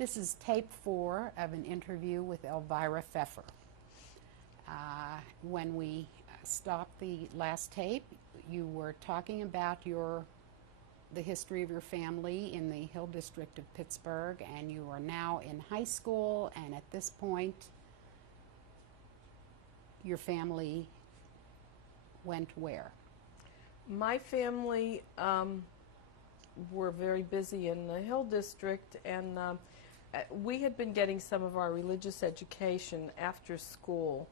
This is tape 4 of an interview with Elvira Pfeffer. When we stopped the last tape, you were talking about the history of your family in the Hill District of Pittsburgh, and you are now in high school, and at this point your family went where? My family were very busy in the Hill District, and we had been getting some of our religious education after school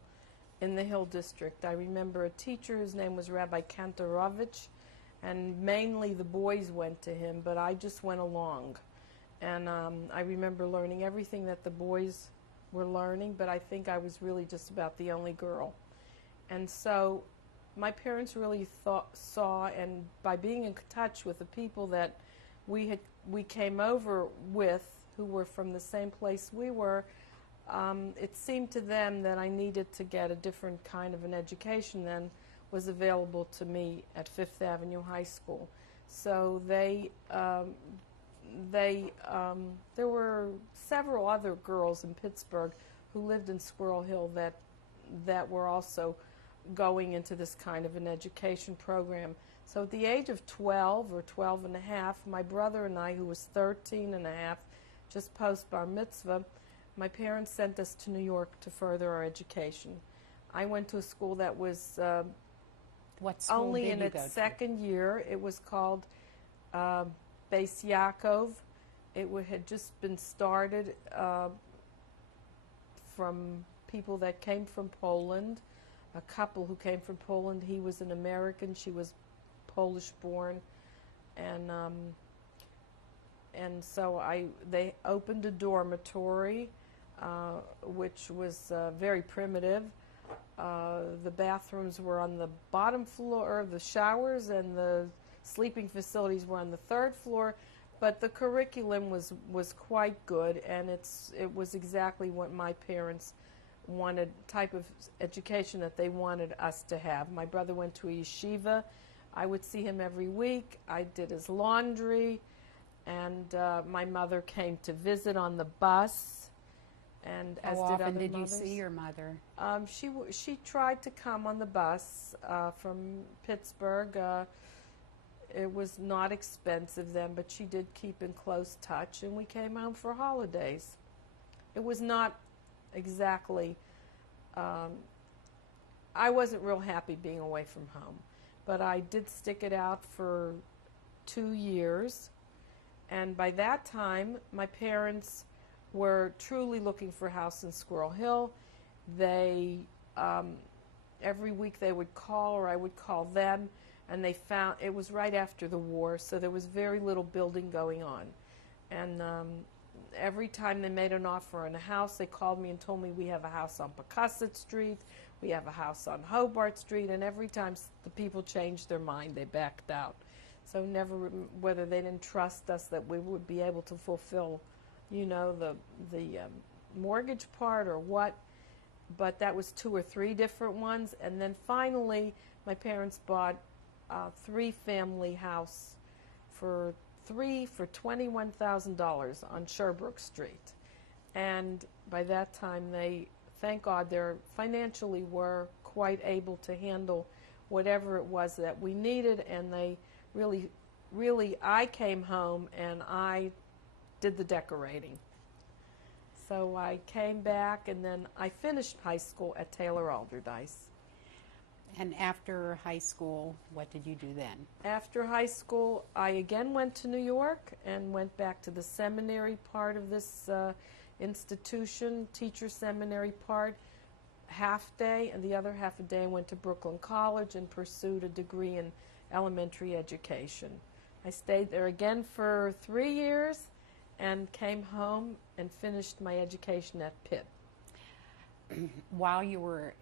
in the Hill District. I remember a teacher, his name was Rabbi Kantorovich, and mainly the boys went to him, but I just went along. And I remember learning everything that the boys were learning, but I think I was really just about the only girl. And so my parents really saw, and by being in touch with the people that we came over with, who were from the same place we were, it seemed to them that I needed to get a different kind of an education than was available to me at Fifth Avenue High School. So there were several other girls in Pittsburgh who lived in Squirrel Hill that were also going into this kind of an education program. So at the age of 12 or 12 and a half, my brother and I, who was 13 and a half, just post bar mitzvah, my parents sent us to New York to further our education. I went to a school that was What school only did in you its go to? second year. It was called Beis Yaakov. It had just been started from people that came from Poland, a couple who came from Poland. He was an American, she was Polish born, and so they opened a dormitory, which was very primitive. The bathrooms were on the bottom floor, the showers and the sleeping facilities were on the third floor, but the curriculum was quite good, and it was exactly what my parents wanted, type of education that they wanted us to have. My brother went to a yeshiva. I would see him every week. I did his laundry, and my mother came to visit on the bus, and How as often did other did mothers. you see your mother? She tried to come on the bus from Pittsburgh. It was not expensive then, but she did keep in close touch, and we came home for holidays. It was not exactly, I wasn't real happy being away from home, but I did stick it out for 2 years, and by that time my parents were truly looking for a house in Squirrel Hill. They every week they would call, or I would call them, and they found it was right after the war, so there was very little building going on, and every time they made an offer on a house, they called me and told me, we have a house on Pecosset Street, we have a house on Hobart Street, and every time the people changed their mind, they backed out. So never, whether they didn't trust us that we would be able to fulfill, you know, the mortgage part or what, but that was 2 or 3 different ones. And then finally, my parents bought a 3-family house for $21,000 on Sherbrooke Street. And by that time, they, thank God, they financially were quite able to handle whatever it was that we needed, and they really, I came home and I did the decorating. So I came back, and then I finished high school at Taylor Alderdice. And after high school, what did you do then? After high school, I again went to New York and went back to the seminary part of this institution, teacher seminary part, half day, and the other half a day I went to Brooklyn College and pursued a degree in elementary education. I stayed there again for 3 years and came home and finished my education at Pitt. While you were,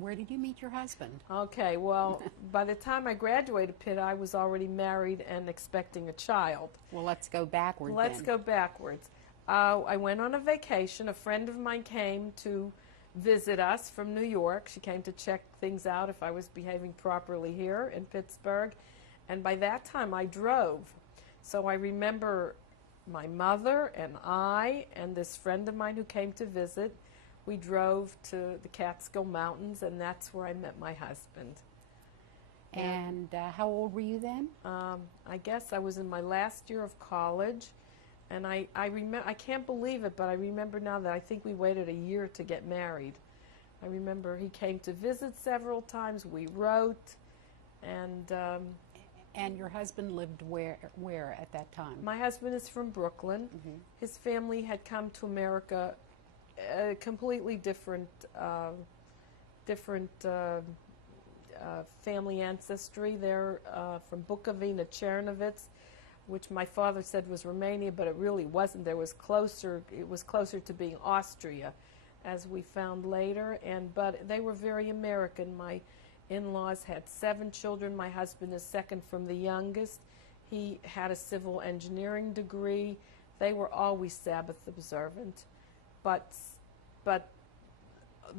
where did you meet your husband? Okay, well, by the time I graduated Pitt, I was already married and expecting a child. Well, let's go backwards. Let's go backwards. I went on a vacation. A friend of mine came to visit us from New York. She came to check things out if I was behaving properly here in Pittsburgh. And by that time, I drove. So I remember my mother and I and this friend of mine who came to visit, we drove to the Catskill Mountains, and that's where I met my husband. And how old were you then? I guess I was in my last year of college, and I can't believe it, but I remember now that I think we waited a year to get married. I remember he came to visit several times. We wrote, and your husband lived where at that time? my husband is from Brooklyn. His family had come to America, completely different family ancestry. They're from Bukovina, Chernovitz, which my father said was Romania, but it really wasn't. It was closer to being Austria, as we found later. But they were very American. My in-laws had 7 children. My husband is second from the youngest. He had a civil engineering degree. They were always Sabbath observant. But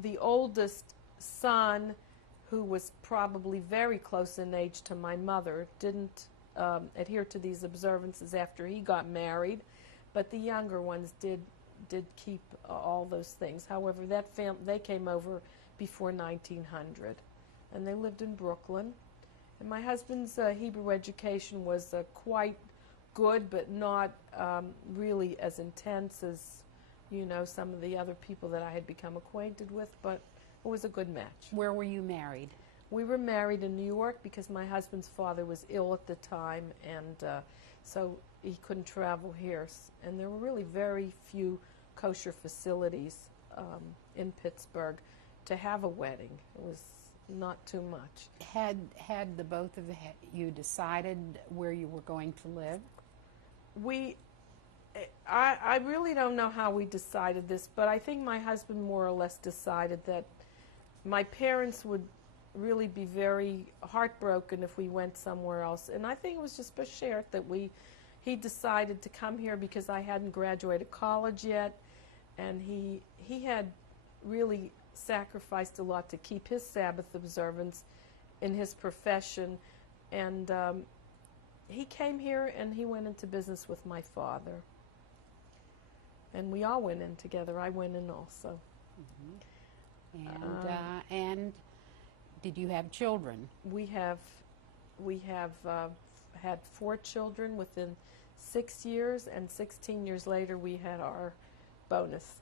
the oldest son, who was probably very close in age to my mother, didn't adhere to these observances after he got married, but the younger ones did keep all those things. However, they came over before 1900, and they lived in Brooklyn. And my husband's Hebrew education was quite good, but not really as intense as, some of the other people that I had become acquainted with, but it was a good match. Where were you married? We were married in New York because my husband's father was ill at the time, and so he couldn't travel here. And there were really very few kosher facilities in Pittsburgh to have a wedding. It was not too much. Had the both of you decided where you were going to live? I really don't know how we decided this, but I think my husband more or less decided that my parents would really be very heartbroken if we went somewhere else. And I think it was just beshert that he decided to come here because I hadn't graduated college yet, and he had really sacrificed a lot to keep his Sabbath observance in his profession. And he came here and he went into business with my father. And we all went in together. I went in also. And did you have children? We have had 4 children within 6 years, and 16 years later we had our bonus.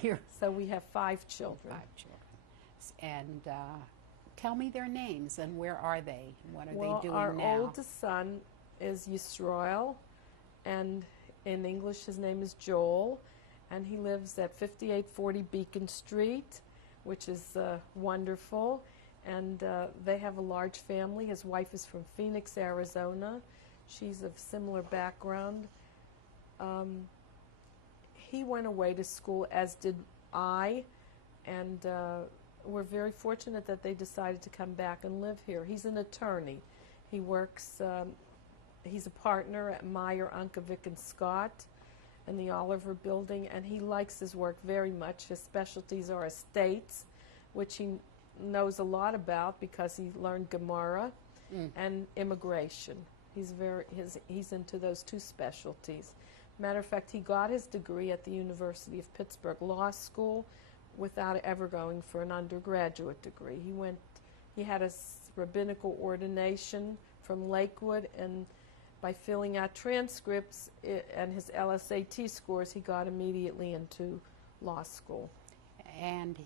Here. So we have 5 children. 5 children. And tell me their names and where are they? What are they doing our now? Our oldest son is Yisrael, and in English his name is Joel, and he lives at 5840 Beacon Street, which is wonderful. And they have a large family. His wife is from Phoenix, Arizona. She's of similar background. He went away to school, as did I, and we're very fortunate that they decided to come back and live here. He's an attorney. He works, he's a partner at Meyer, Unkovic & Scott in the Oliver Building, and he likes his work very much. His specialties are estates, which he knows a lot about because he learned Gemara, and immigration. He's into those 2 specialties. Matter of fact, he got his degree at the University of Pittsburgh Law School without ever going for an undergraduate degree. He had a rabbinical ordination from Lakewood, and by filling out transcripts and his LSAT scores, he got immediately into law school. And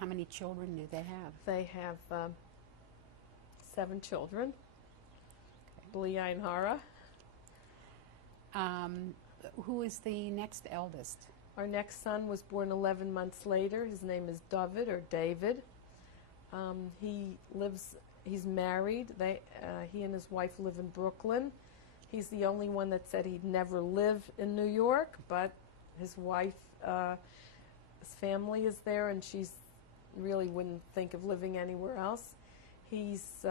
how many children do they have? They have 7 children. Bli Ayin Hara. Who is the next eldest? Our next son was born 11 months later. His name is David. He's married. He and his wife live in Brooklyn. He's the only one that said he'd never live in New York, but his wife, his family is there, and she's really wouldn't think of living anywhere else. He's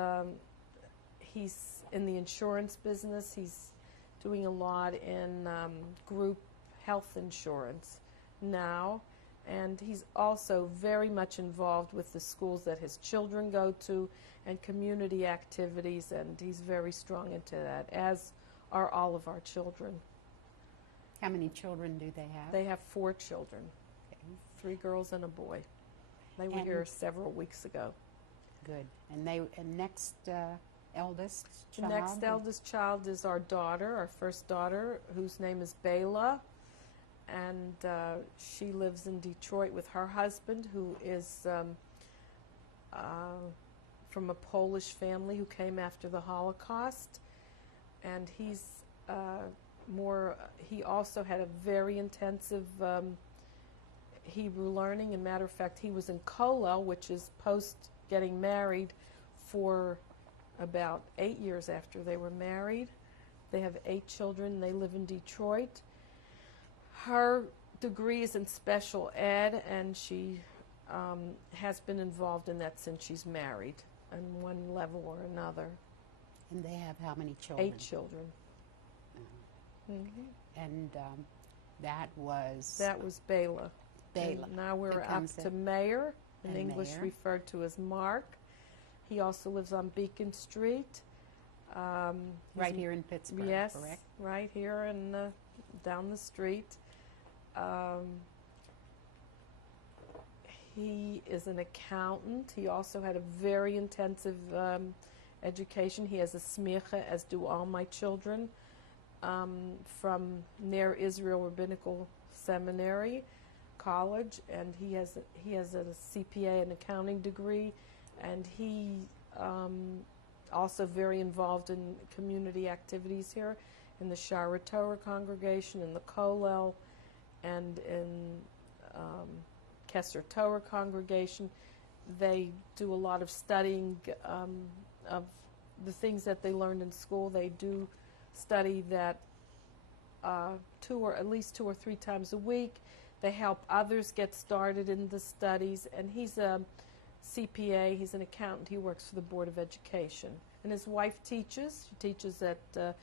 in the insurance business. He's doing a lot in group health insurance now, and he's also very much involved with the schools that his children go to and community activities, and he's very strong into that, as are all of our children. How many children do they have? They have 4 children, Okay. 3 girls and a boy. They were And- here several weeks ago. Good. And next eldest The child? next eldest child is our daughter, our first daughter, whose name is Bela, and she lives in Detroit with her husband, who is from a Polish family who came after the Holocaust, and he also had a very intensive Hebrew learning. As a matter of fact, he was in Kollel, which is post getting married, for about 8 years after they were married. They have 8 children. They live in Detroit. Her degree is in special ed, and she has been involved in that since she's married on one level or another. And they have how many children? 8 children. And that was Bela. Bela. And now we're up Becomes to it. Mayor, in And English Mayor. referred to as Mark. He also lives on Beacon Street. Right here in Pittsburgh, Yes, correct? right here and down the street. He is an accountant. He also had a very intensive education. He has a smicha, as do all my children, from Ner Israel Rabbinical Seminary College, and he has a CPA, an accounting degree, and he also very involved in community activities here in the Shoah Torah congregation, in the Kollel, and in Kesser Torah congregation. They do a lot of studying of the things that they learned in school. They do study that at least 2 or 3 times a week. They help others get started in the studies, and he's a CPA, he's an accountant, he works for the Board of Education. And his wife teaches. She teaches at the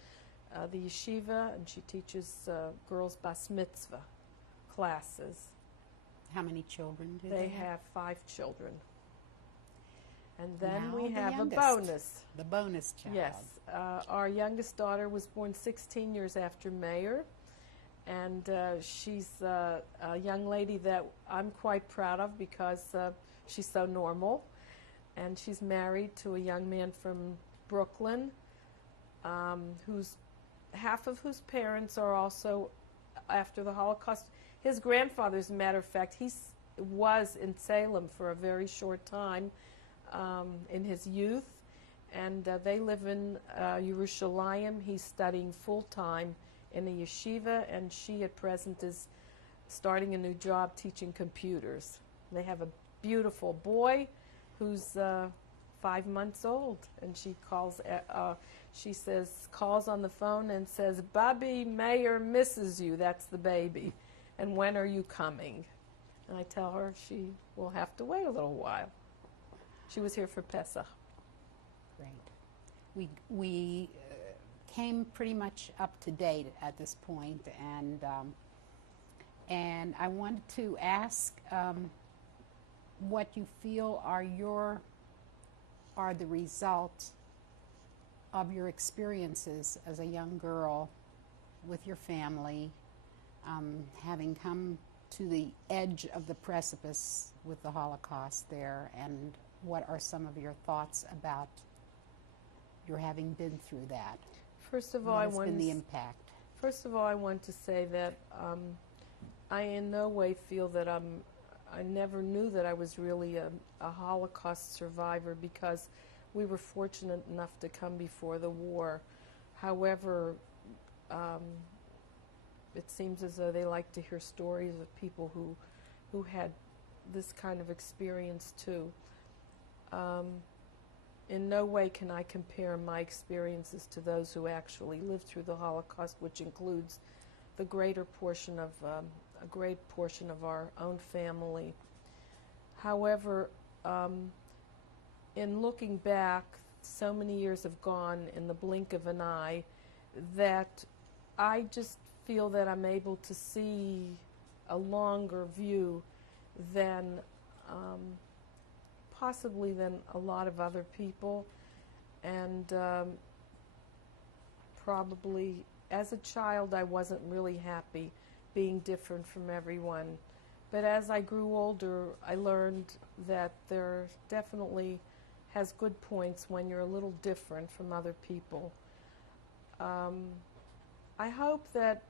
yeshiva, and she teaches girls bas mitzvah classes. How many children do They have 5 children. And then Now we the have youngest. a bonus. The bonus child. Yes. Our youngest daughter was born 16 years after Mayor, and she's a young lady that I'm quite proud of because she's so normal. And she's married to a young man from Brooklyn, half of whose parents are also after the Holocaust. His grandfather, as a matter of fact, was in Salem for a very short time in his youth, and they live in Yerushalayim. He's studying full-time in a yeshiva, and she at present is starting a new job teaching computers. They have a beautiful boy who's 5 months old, and she calls on the phone and says, "Bobby, Mayor misses you." That's the baby. "And when are you coming?" And I tell her she will have to wait a little while. She was here for Pesach. Great. We came pretty much up to date at this point, and I wanted to ask what you feel are the result of your experiences as a young girl with your family, having come to the edge of the precipice with the Holocaust there, and what are some of your thoughts about your having been through that? First of all, What has been the impact? First of all, I want to say that I in no way feel that I never knew that I was really a Holocaust survivor, because we were fortunate enough to come before the war. However, it seems as though they like to hear stories of people who had this kind of experience too. In no way can I compare my experiences to those who actually lived through the Holocaust, which includes the greater portion of a great portion of our own family. However, in looking back, so many years have gone in the blink of an eye that I just feel that I'm able to see a longer view than possibly than a lot of other people, and probably as a child, I wasn't really happy being different from everyone. But as I grew older, I learned that there definitely has good points when you're a little different from other people. I hope that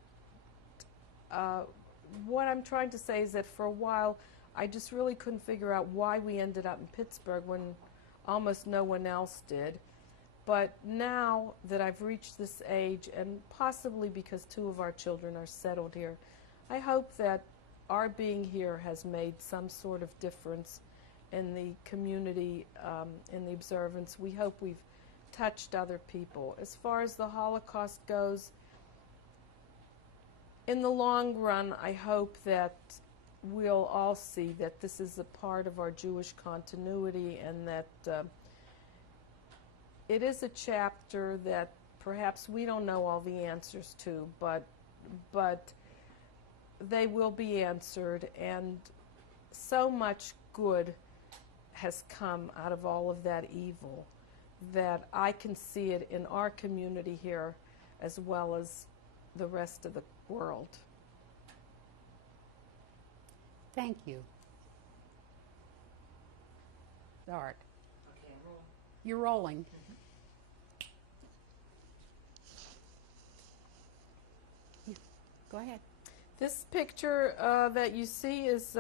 what I'm trying to say is that for a while, I just really couldn't figure out why we ended up in Pittsburgh when almost no one else did. But now that I've reached this age, and possibly because 2 of our children are settled here, I hope that our being here has made some sort of difference in the community, in the observance. We hope we've touched other people. As far as the Holocaust goes, in the long run, I hope that we'll all see that this is a part of our Jewish continuity, and that it is a chapter that perhaps we don't know all the answers to, but they will be answered, and so much good has come out of all of that evil that I can see it in our community here as well as the rest of the world. Thank you. Art. Okay, I'm rolling. You're rolling. Yeah, go ahead. This picture that you see is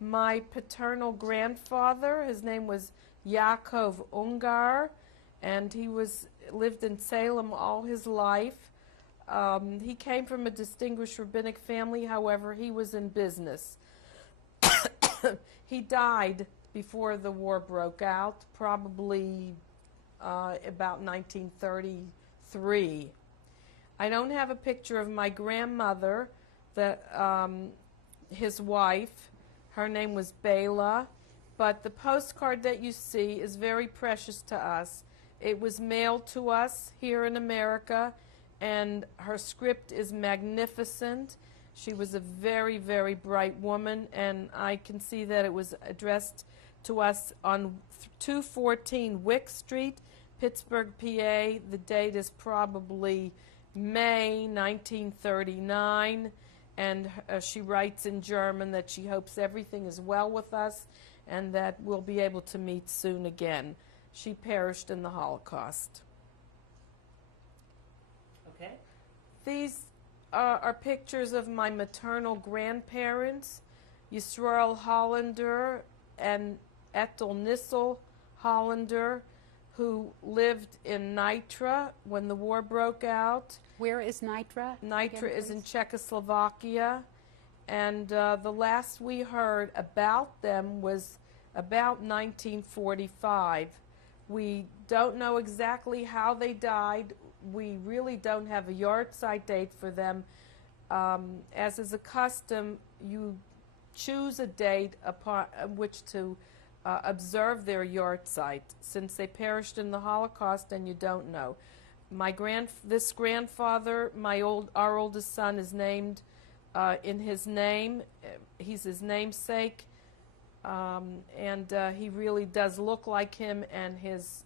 my paternal grandfather. His name was Yaakov Ungar, and he lived in Salem all his life. He came from a distinguished rabbinic family. However, he was in business. He died before the war broke out, probably about 1933. I don't have a picture of my grandmother, his wife. Her name was Bela, but the postcard that you see is very precious to us. It was mailed to us here in America, and her script is magnificent. She was a very, very bright woman, and I can see that it was addressed to us on 214 Wick Street, Pittsburgh, PA. The date is probably May 1939, and she writes in German that she hopes everything is well with us and that we'll be able to meet soon again. She perished in the Holocaust. Okay. These are pictures of my maternal grandparents, Yisrael Hollander and Ethel Nissel Hollander, who lived in Nitra when the war broke out. Where is Nitra? Nitra is in Czechoslovakia, and the last we heard about them was about 1945. We don't know exactly how they died. We really don't have a yahrzeit date for them. As is a custom, you choose a date upon which to observe their yahrzeit, since they perished in the Holocaust and you don't know. This grandfather, our oldest son, is named in his name. He's his namesake, and he really does look like him, and his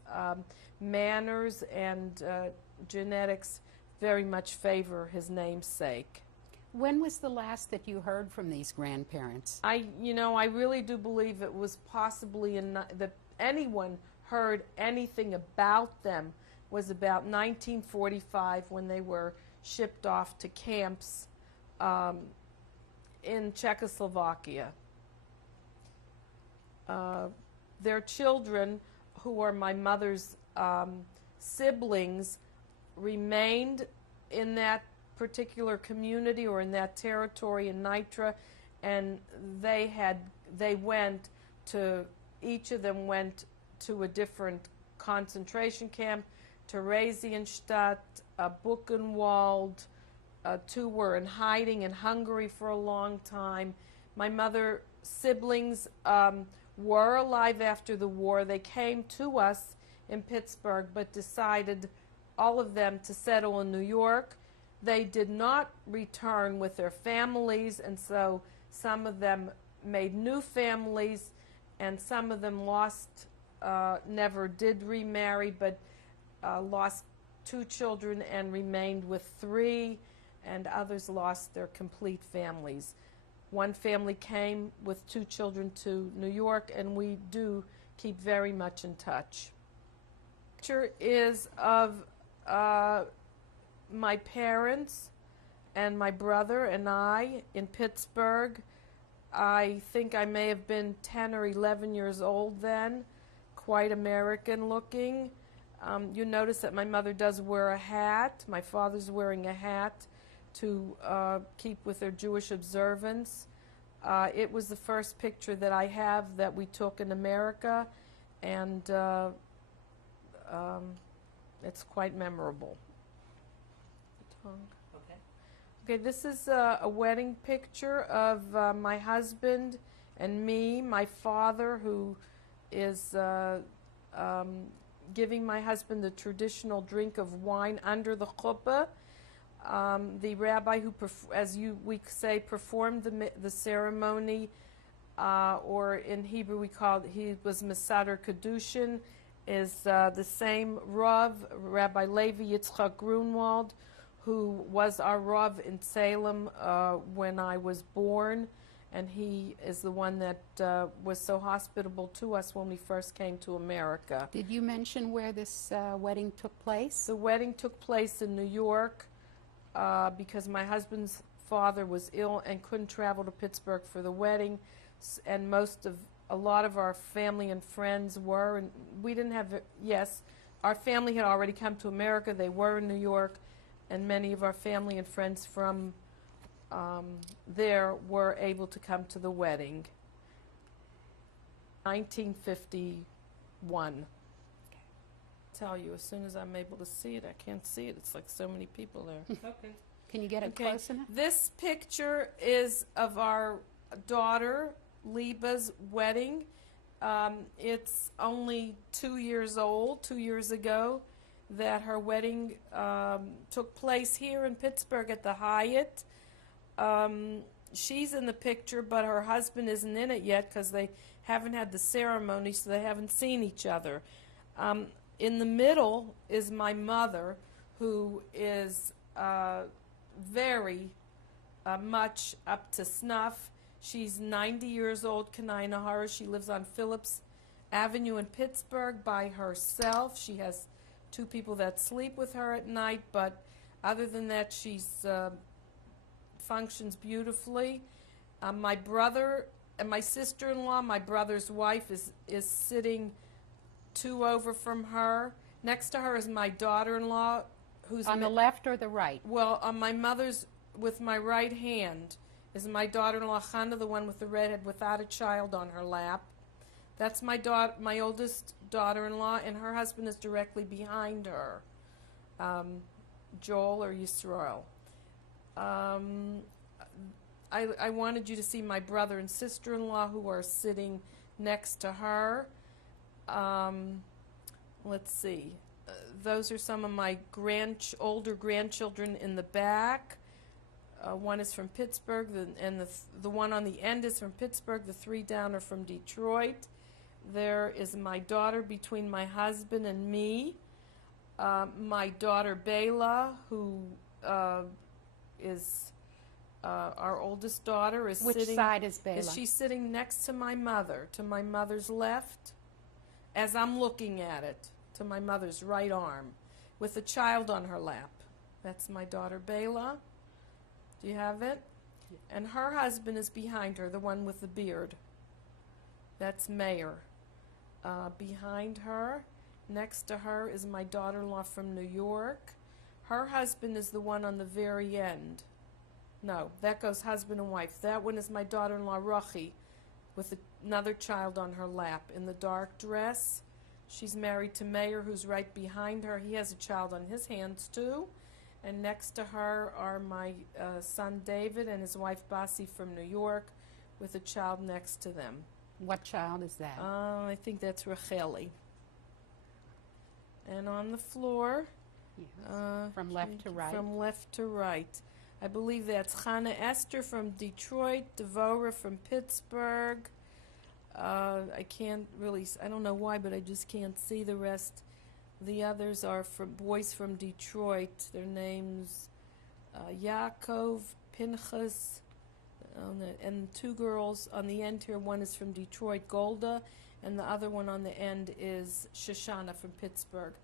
manners and genetics very much favor his namesake. When was the last that you heard from these grandparents? I really do believe it was possibly that anyone heard anything about them was about 1945, when they were shipped off to camps in Czechoslovakia. Their children, who are my mother's siblings, remained in that particular community or in that territory in Nitra, and each of them went to a different concentration camp, Theresienstadt, Buchenwald. 2 were in hiding in Hungary for a long time. My mother's siblings were alive after the war. They came to us in Pittsburgh, but decided, all of them, to settle in New York. They did not return with their families, and so some of them made new families, and some of them never did remarry, but lost 2 children and remained with 3, and others lost their complete families. One family came with 2 children to New York, and we do keep very much in touch. Picture is of my parents and my brother and I in Pittsburgh. I think I may have been 10 or 11 years old then, quite American looking. You notice that my mother does wear a hat. My father's wearing a hat to keep with their Jewish observance. It was the first picture that I have that we took in America, and it's quite memorable. Okay, this is a wedding picture of my husband and me. My father, who is giving my husband the traditional drink of wine under the chuppah. The rabbi who, we say, performed the ceremony, or in Hebrew he was Mesader Kedushin, is the same Rav, Rabbi Levi Yitzchak Grunwald, who was our Rav in Salem when I was born, and he is the one that was so hospitable to us when we first came to America. Did you mention where this wedding took place? The wedding took place in New York because my husband's father was ill and couldn't travel to Pittsburgh for the wedding, and a lot of our family and friends were, and we didn't have, yes, our family had already come to America. They were in New York, and many of our family and friends from there were able to come to the wedding. 1951. Tell you, as soon as I'm able to see it, I can't see it. It's like so many people there. Okay. Can you get it close enough? This picture is of our daughter, Liba's wedding. It's only 2 years old, 2 years ago, that her wedding took place here in Pittsburgh at the Hyatt. She's in the picture, but her husband isn't in it yet because they haven't had the ceremony, so they haven't seen each other. In the middle is my mother, who is very much up to snuff. She's 90 years old, Kanai Nahara. She lives on Phillips Avenue in Pittsburgh by herself. She has 2 people that sleep with her at night, but other than that, she's functions beautifully. My brother and my sister-in-law, my brother's wife, is sitting 2 over from her. Next to her is my daughter-in-law, who's on the left or the right? Well, on my mother's, with my right hand, is my daughter-in-law Chana, the one with the redhead without a child on her lap. That's my oldest daughter-in-law, and her husband is directly behind her, Joel or Yisrael. I wanted you to see my brother and sister-in-law who are sitting next to her. Let's see. Those are some of my older grandchildren in the back. One is from Pittsburgh, and the one on the end is from Pittsburgh. The 3 down are from Detroit. There is my daughter between my husband and me. My daughter Bela, who is our oldest daughter, is Which sitting. side is Bela? She's sitting next to my mother's left, as I'm looking at it, to my mother's right arm, with a child on her lap. That's my daughter Bela. Do you have it? Yeah. And her husband is behind her, the one with the beard. That's Mayor. Behind her, next to her, is my daughter-in-law from New York. Her husband is the one on the very end. No, that goes husband and wife. That one is my daughter-in-law, Rachi, with another child on her lap in the dark dress. She's married to Mayor, who's right behind her. He has a child on his hands, too. And next to her are my son, David, and his wife, Basi, from New York, with a child next to them. What child is that? I think that's Racheli. And on the floor, Yes. From left to right. From left to right. I believe that's Chana Esther from Detroit, Devora from Pittsburgh. I can't really, I don't know why, but I just can't see the rest. The others are boys from Detroit. Their names Yaakov, Pinchas, and two girls on the end here. One is from Detroit, Golda, and the other one on the end is Shoshana from Pittsburgh.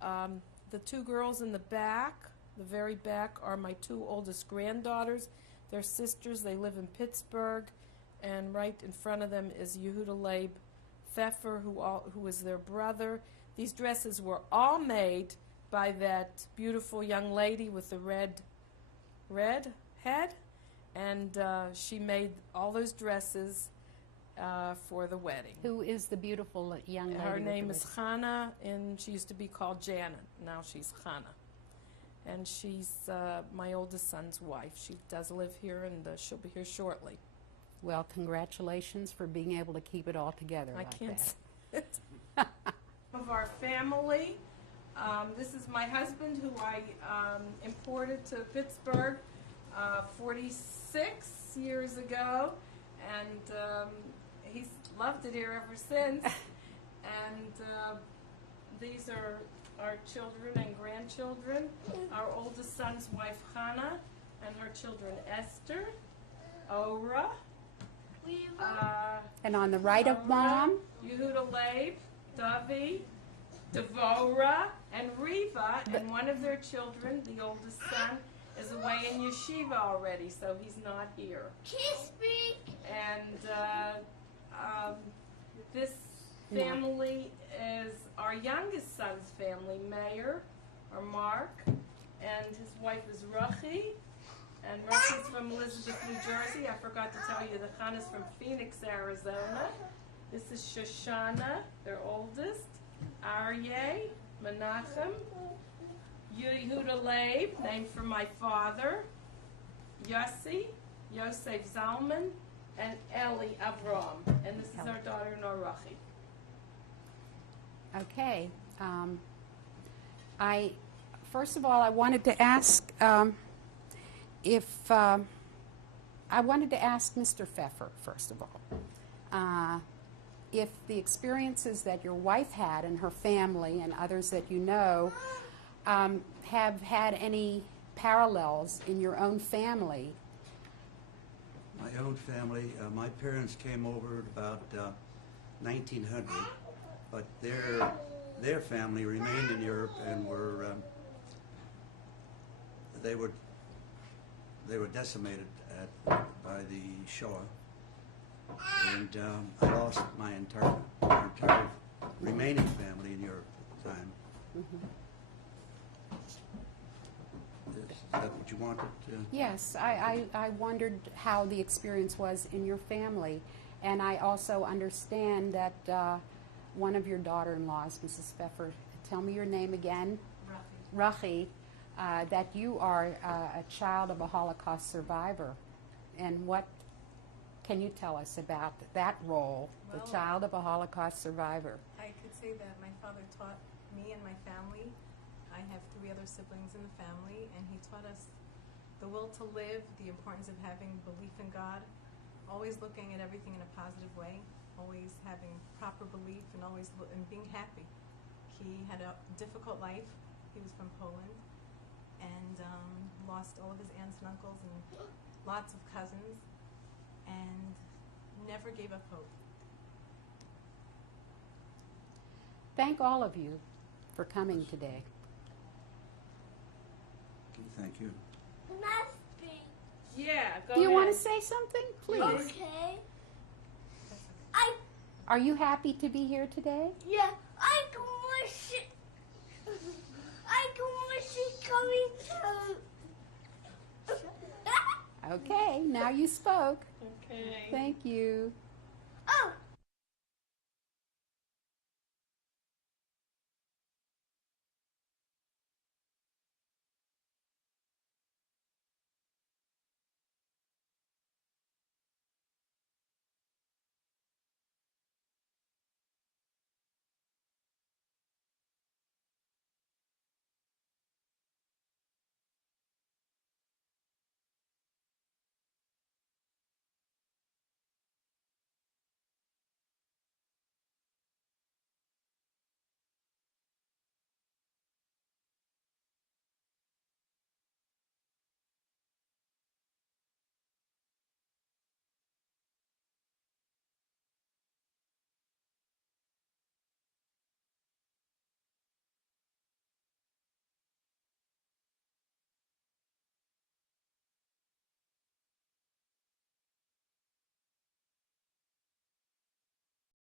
The two girls in the back, the very back, are my two oldest granddaughters. They're sisters. They live in Pittsburgh. And right in front of them is Yehuda Leib Pfeffer, who is their brother. These dresses were all made by that beautiful young lady with the red head. And she made all those dresses for the wedding. Who is the beautiful young lady? Her name is Chana, and she used to be called Janet. Now she's Chana. And she's my oldest son's wife. She does live here, and she'll be here shortly. Well, congratulations for being able to keep it all together I like can't that. Of our family. This is my husband, who I imported to Pittsburgh 46 years ago, and he's loved it here ever since. And these are our children and grandchildren. Our oldest son's wife, Hannah, and her children, Esther, Ora, And on the right of Mom, Yehuda Leib, Davi, Devora, and Riva, and one of their children, the oldest son, is away in yeshiva already, so he's not here. Kiss me. And this family is our youngest son's family, Mayor, or Mark, and his wife is Rachi, and Rachi's from Elizabeth, New Jersey. I forgot to tell you, the Khan is from Phoenix, Arizona. This is Shoshana, their oldest, Aryeh, Menachem, Yehuda Leib, named for my father, Yossi, Yosef Zalman, and Eli Avram. And this is our daughter-in-law, Rachi. okay. First of all, I wanted to ask Mr. Pfeffer, first of all, if the experiences that your wife had and her family and others that you know have had any parallels in your own family. My own family, my parents came over at about 1900, but their family remained in Europe and were they were decimated by the Shoah, and I lost my entire remaining family in Europe at the time. Mm-hmm. Is that what you wanted? Yes, I wondered how the experience was in your family, and I also understand that one of your daughter-in-laws, Mrs. Pfeffer, tell me your name again. Rachi, that you are a child of a Holocaust survivor, and what can you tell us about that role, the Well, child of a Holocaust survivor? I could say that my father taught me and my family. I have 3 other siblings in the family, and he taught us the will to live, the importance of having belief in God, always looking at everything in a positive way, always having proper belief, and always and being happy. He had a difficult life. He was from Poland, and lost all of his aunts and uncles and lots of cousins, and never gave up hope. Thank all of you for coming today. Thank you. Nasty. Yeah, go Do you ahead. want to say something, please? Okay. Are you happy to be here today? Yeah, I can wish it. I can wish it coming soon. Okay, now you spoke. Okay. Thank you.